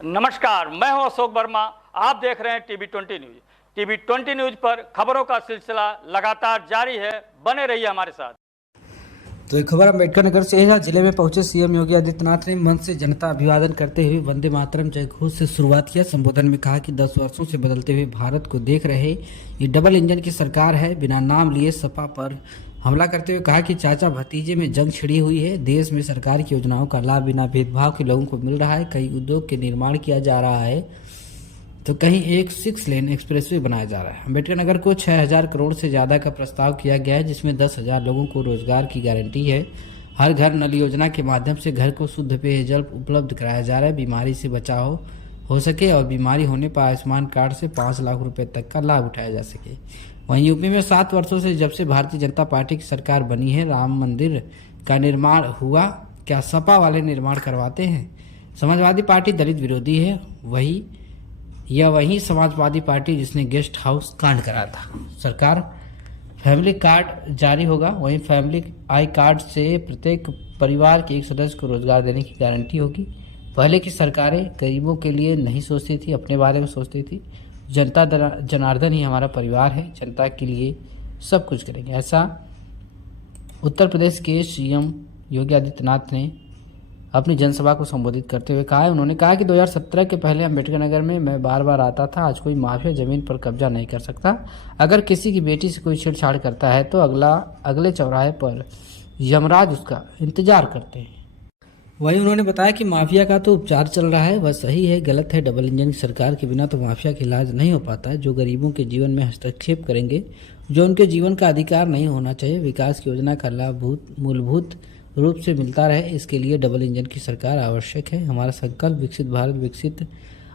नमस्कार, मैं हूं अशोक वर्मा। आप देख रहे हैं टीवी 20 न्यूज। टीवी 20 न्यूज पर खबरों का सिलसिला लगातार जारी है। बने रहिए हमारे साथ। तो एक खबर अम्बेडकर नगर से है। जिले में पहुंचे सीएम योगी आदित्यनाथ ने मंच से जनता अभिवादन करते हुए वंदे मातरम जय घोष से शुरुआत किया। संबोधन में कहा कि 10 वर्षों से बदलते हुए भारत को देख रहे ये डबल इंजन की सरकार है। बिना नाम लिए सपा पर हमला करते हुए कहा कि चाचा भतीजे में जंग छिड़ी हुई है। देश में सरकार की योजनाओं का लाभ बिना भेदभाव के लोगों को मिल रहा है। कई उद्योग के निर्माण किया जा रहा है तो कहीं एक 6 लेन एक्सप्रेसवे बनाया जा रहा है। अम्बेडकर नगर को 6000 करोड़ से ज़्यादा का प्रस्ताव किया गया है, जिसमें 10,000 लोगों को रोजगार की गारंटी है। हर घर नल योजना के माध्यम से घर को शुद्ध पेयजल उपलब्ध कराया जा रहा है। बीमारी से बचाव हो सके और बीमारी होने पर आयुष्मान कार्ड से 5 लाख रुपए तक का लाभ उठाया जा सके। वहीं यूपी में 7 वर्षों से जब से भारतीय जनता पार्टी की सरकार बनी है, राम मंदिर का निर्माण हुआ, क्या सपा वाले निर्माण करवाते हैं? समाजवादी पार्टी दलित विरोधी है, वही समाजवादी पार्टी जिसने गेस्ट हाउस कांड कराया था। सरकार फैमिली कार्ड जारी होगा। वहीं फैमिली आई कार्ड से प्रत्येक परिवार के एक सदस्य को रोजगार देने की गारंटी होगी। पहले की सरकारें गरीबों के लिए नहीं सोचती थी, अपने बारे में सोचती थी। जनता जनार्दन ही हमारा परिवार है, जनता के लिए सब कुछ करेंगे, ऐसा उत्तर प्रदेश के सीएम योगी आदित्यनाथ ने अपनी जनसभा को संबोधित करते हुए कहा है। उन्होंने कहा कि 2017 के पहले अम्बेडकर नगर में मैं बार बार आता था। आज कोई माफिया जमीन पर कब्जा नहीं कर सकता। अगर किसी की बेटी से कोई छेड़छाड़ करता है तो अगले चौराहे पर यमराज उसका इंतजार करते हैं। वहीं उन्होंने बताया कि माफिया का तो उपचार चल रहा है, वह सही है, गलत है। डबल इंजन की सरकार के बिना तो माफिया का इलाज नहीं हो पाता है। जो गरीबों के जीवन में हस्तक्षेप करेंगे, जो उनके जीवन का अधिकार नहीं होना चाहिए, विकास की योजना का लाभ मूलभूत रूप से मिलता रहे, इसके लिए डबल इंजन की सरकार आवश्यक है। हमारा संकल्प विकसित भारत विकसित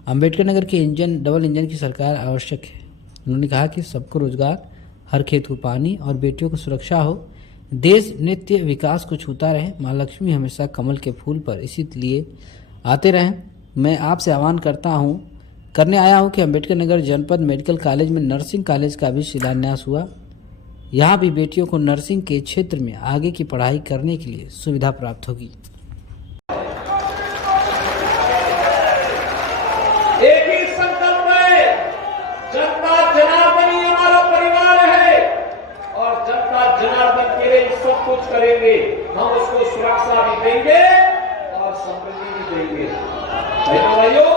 अम्बेडकर नगर की डबल इंजन की सरकार आवश्यक है। उन्होंने कहा कि सबको रोजगार, हर खेत को पानी और बेटियों को सुरक्षा हो। देश नित्य विकास को छूता रहे। माँ लक्ष्मी हमेशा कमल के फूल पर इसीलिए आते रहें। मैं आपसे आह्वान करने आया हूँ कि अम्बेडकर नगर जनपद मेडिकल कॉलेज में नर्सिंग कॉलेज का भी शिलान्यास हुआ। यहाँ भी बेटियों को नर्सिंग के क्षेत्र में आगे की पढ़ाई करने के लिए सुविधा प्राप्त होगी। एक ही संकल्प है, जनता जनार्दन ही हमारा परिवार है और जनता जनार्दन के लिए सब कुछ करेंगे। हम उसको सुरक्षा भी देंगे और समृद्धि भी देंगे। भाइयों,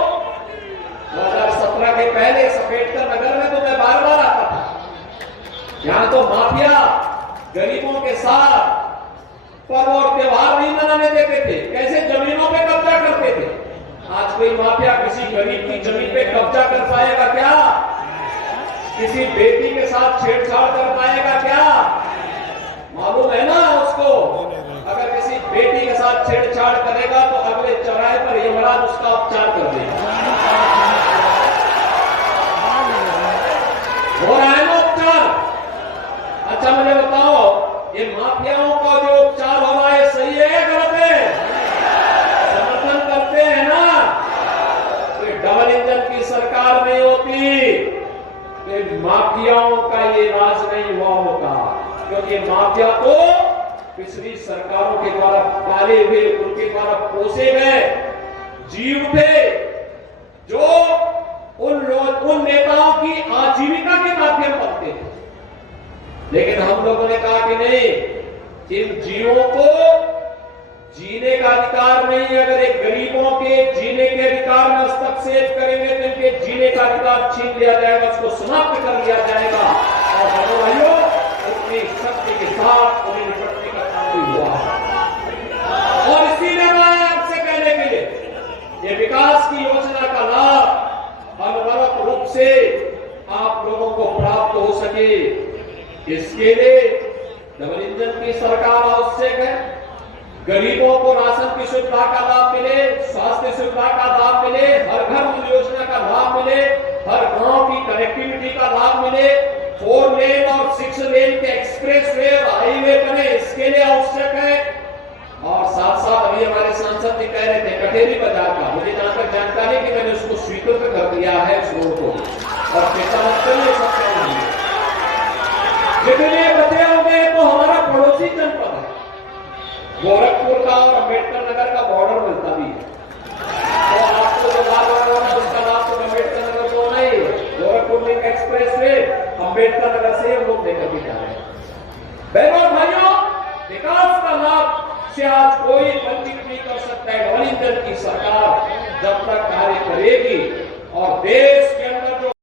2017 के पहले अम्बेडकर नगर में तो मैं बार बार आता था। यहाँ तो माफिया गरीबों के साथ पर्व और त्योहार नहीं मनाने देते थे, कैसे जमीनों पे कब्जा करते थे। आज कोई माफिया किसी गरीब की जमीन पे कब्जा कर पाएगा क्या? किसी बेटी के साथ छेड़छाड़ कर पाएगा क्या? मालूम है ना उसको, अगर किसी बेटी के साथ छेड़छाड़ करेगा तो अगले चौराहे पर यमराज उसका उपचार कर देगा। हो रहा है ना उपचार? अच्छा मुझे बताओ, ये माफियाओं का जो उपचार हो रहा है सही है या गलत है? समर्थन करते हैं ना? तो डबल इंजन की सरकार नहीं होती तो माफियाओं का ये राज नहीं हुआ होता, क्योंकि माफिया को पिछली सरकारों के द्वारा पाले हुए, उनके द्वारा पोसे गए जीव थे, जो उन नेताओं की आजीविका के माध्यम बनते थे। लेकिन हम लोगों ने कहा कि नहीं, इन जीवों को जीने का अधिकार नहीं है। अगर एक गरीबों के जीने के अधिकार में हस्तक्षेप करेंगे तो इनके जीने का अधिकार छीन लिया जाएगा, उसको समाप्त कर लिया जाएगा। और भाइयों, उतनी शक्ति के साथ उन्हें निपटने का काम भी हुआ है। और इसीलिए मैं आपसे कहने के लिए, ये विकास की योजना का लाभ अनवरत रूप से आप लोगों को प्राप्त हो सके, इसके लिए डबल इंजन की सरकार आवश्यक है। गरीबों को राशन की सुविधा का लाभ मिले, स्वास्थ्य सुविधा का लाभ मिले, हर घर योजना का लाभ मिले, हर गांव की कनेक्टिविटी का लाभ मिले, 4 लेन और 6 लेन के एक्सप्रेस वे और हाईवे बने, इसके लिए आवश्यक है। और साथ साथ अभी हमारे सांसद जी कह रहे थे कटेरी बाजार का, मुझे जहां तक जानकारी कि मैंने उसको स्वीकृत कर दिया है उस रोड को, और जितने बचे होंगे तो हमारा पड़ोसी जनपद है, गोरखपुर का और अम्बेडकर नगर का बॉर्डर मिलता भी है। तो आपको जो बात अम्बेडकर नगर से हम लोग लेकर भी जा रहे हैं। बहनों और भाइयों, विकास का लाभ से आज कोई वंचित नहीं कर सकता है। गठबंधन की सरकार जब तक कार्य करेगी और देश